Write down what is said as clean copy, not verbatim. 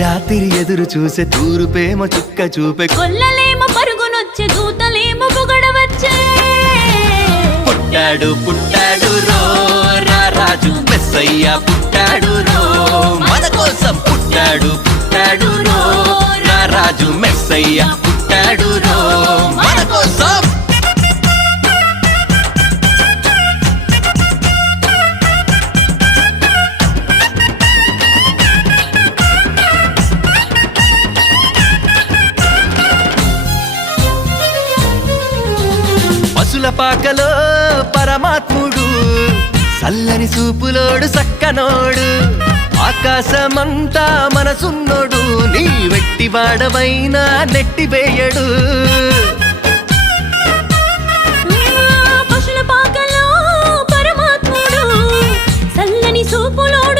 రాత్రి ఎదురు చూసే తూరుపేమ చుక్క చూపే కొల్లలేమో పరుగునొచ్చే దూతలేమో పొగడవచ్చే పుట్టాడు పుట్టాడు రో రా రాజు మెస్సయ్య పుట్టాడు రో మన కోసం పుట్టాడు పుట్టాడు రో రా రాజు మెస్సయ్య పుట్టాడు రో మన కోసం పశుల పాకలో పరమాత్ముడు చల్లని చూపులోడు సక్కనోడు ఆకాశమంతా మనసున్నోడు నీ వెట్టివాడవైనా నెట్టివేయడు పశుల పాకలో పరమాత్ముడు చల్లని చూపులోడు